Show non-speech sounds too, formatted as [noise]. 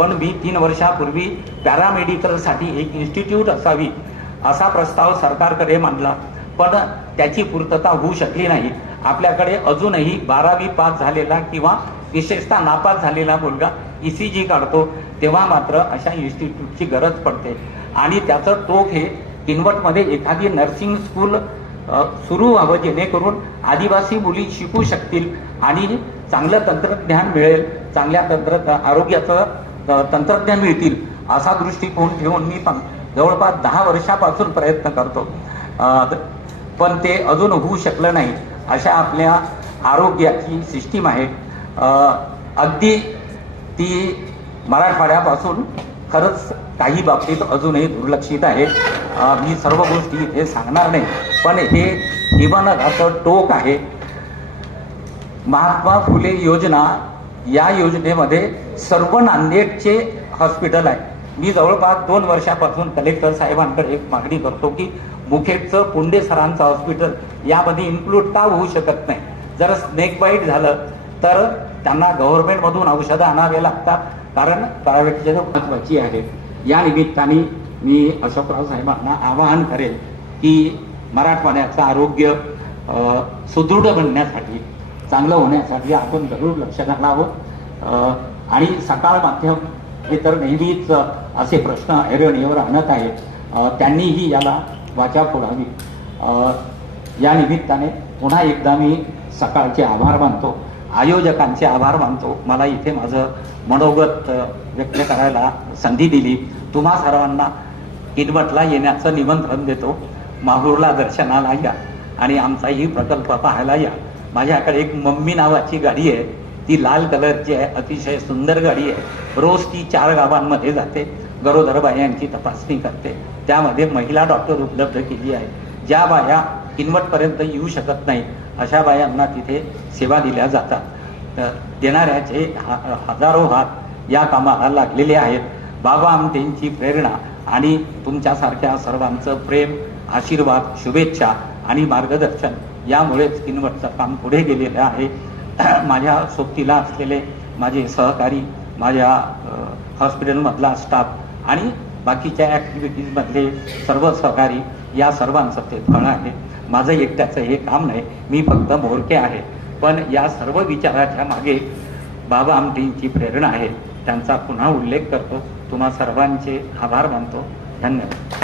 पण मी तीन वर्षापूर्वी पॅरामेडिकलसाठी एक इन्स्टिट्यूट असावी असा प्रस्ताव सरकारकडे मांडला. पण त्याची पूर्तता होऊ शकली नाही. आपल्याकडे अजूनही बारावी पास झालेला किंवा विशेषतः नापास झालेला मुलगा ई सी जी काढतो तेव्हा मात्र अशा इन्स्टिट्यूटची गरज पडते. आणि त्याचं टोक हे किनवटमध्ये एखादी नर्सिंग स्कूल सुरू व्हावं जेणेकरून आदिवासी मुली शिकू शकतील आणि चांगलं तंत्रज्ञान मिळेल. चांगल्या तंत्र आरोग्याचं अ, तंत्रज्ञान मिळतील असा दृष्टिकोन ठेवून मी पण जवळपास दहा वर्षापासून प्रयत्न करतो. पण ते अजून होऊ शकलं नाही अशा आपल्या आरोग्याची सिस्टीम आहे. अगदी ती मराठवाड्यापासून खरंच काही बाबतीत अजूनही दुर्लक्षित आहे. मी सर्व गोष्टी इथे सांगणार नाही पण हे जीवनाचं टोक आहे. महात्मा फुले योजना या योजनेमध्ये सर्व नांदेडचे हॉस्पिटल आहे. मी जवळपास दोन वर्षापासून कलेक्टर साहेबांकडे एक मागणी करतो की मुखेडचं पुंडे सरांचं हॉस्पिटल यामध्ये इन्क्लूड का होऊ शकत नाही? जर स्नेक बाईट झालं तर त्यांना गव्हर्नमेंटमधून औषधं आणावे लागतात. कारण प्रायव्हेटचे महत्वाची आहे. या निमित्ताने मी अशोकराव साहेबांना आवाहन करेल की मराठवाड्याचं आरोग्य सुदृढ बनण्यासाठी चांगलं होण्यासाठी आपण जरूर लक्ष घालावं आहोत. आणि सकाळ माध्यम हे तर नेहमीच असे प्रश्न ऐरणीवर आणत आहेत. त्यांनीही याला वाचा फोडावी या निमित्ताने पुन्हा एकदा मी सकाळचे आभार मानतो. आयोजकांचे आभार मानतो. मला इथे माझं मनोगत व्यक्त करायला संधी दिली. तुम्हा सर्वांना किनवटला येण्याचं निमंत्रण देतो. माहूरला दर्शनाला या आणि आमचाही प्रकल्प पाहायला या. माझ्याकडे एक मम्मी नावाची गाडी आहे. ती लाल कलरची आहे. अतिशय सुंदर गाडी आहे. रोज ती चार गावांमध्ये जाते. गरोदर बायांची तपासणी करते. त्यामध्ये महिला डॉक्टर उपलब्ध केली आहे. ज्या बाया किनवटपर्यंत येऊ शकत नाही अशा बायांना तिथे सेवा दिल्या जातात. तर देणाऱ्याचे हा- हजारो हात या कामाला लागलेले आहेत. बाबा आमटेंची प्रेरणा आणि तुमच्यासारख्या सर्वांचं प्रेम आशीर्वाद शुभेच्छा आणि मार्गदर्शन यामुळेच किनवटचं काम पुढे गेलेलं आहे. [clears throat] माझ्या सोबतीला असलेले माझे सहकारी माझ्या हॉस्पिटलमधला स्टाफ आणि बाकीच्या ॲक्टिव्हिटीजमधले सर्व सहकारी या सर्वांचं ते फळ आहे. माझं एकट्याचं हे काम नाही. मी फक्त मोरके आहे. पण या सर्व विचाराच्या मागे बाबा आमटींची प्रेरणा आहे. त्यांचा पुन्हा उल्लेख करतो. तुम्हा सर्वांचे आभार मानतो. धन्यवाद.